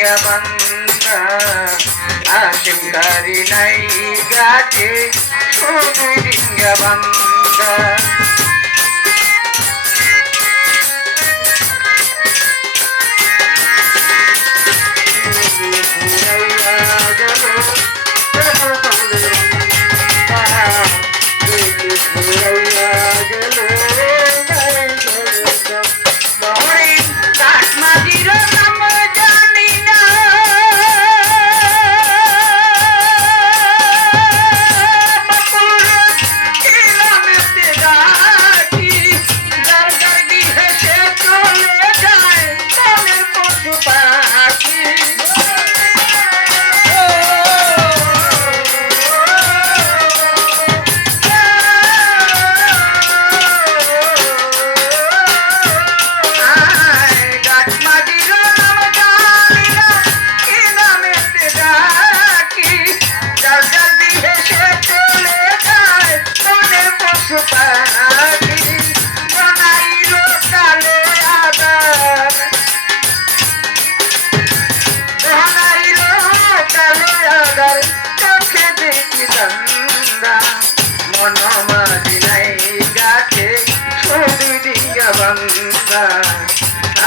ডিঙ্গা বান্দা আশিমকারী নাই গাছে শুধু ডিঙ্গা বান্দা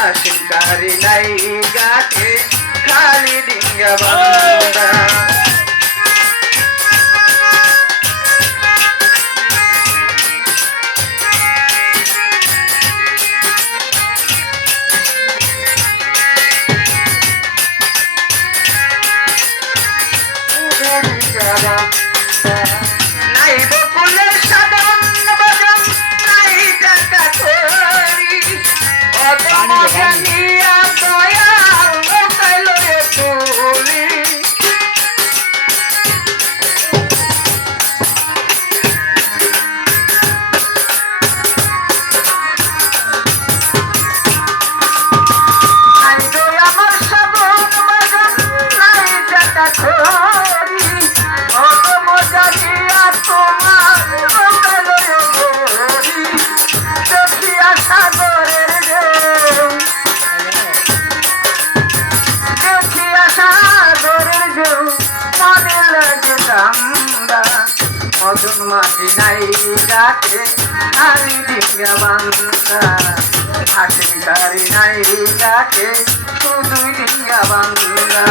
আশিমকারী নাই গাছে খালি ডিঙ্গা বান্দা নাই বকুলের সাধন ভজন নাই টাকা করি অত মজানিয়া দয়াল লোকাইল তুলি নাই গো আমার সাধন ভজন নাই টাকা করি অত মজানিয়া তোমার লোকাইল গরি দেখিয়া সাগরের মদন মাঝি নাই গাছে খালি ডিঙ্গা বান্দা আশিমকারী নাই গাছে শুধু ডিঙ্গা বান্দা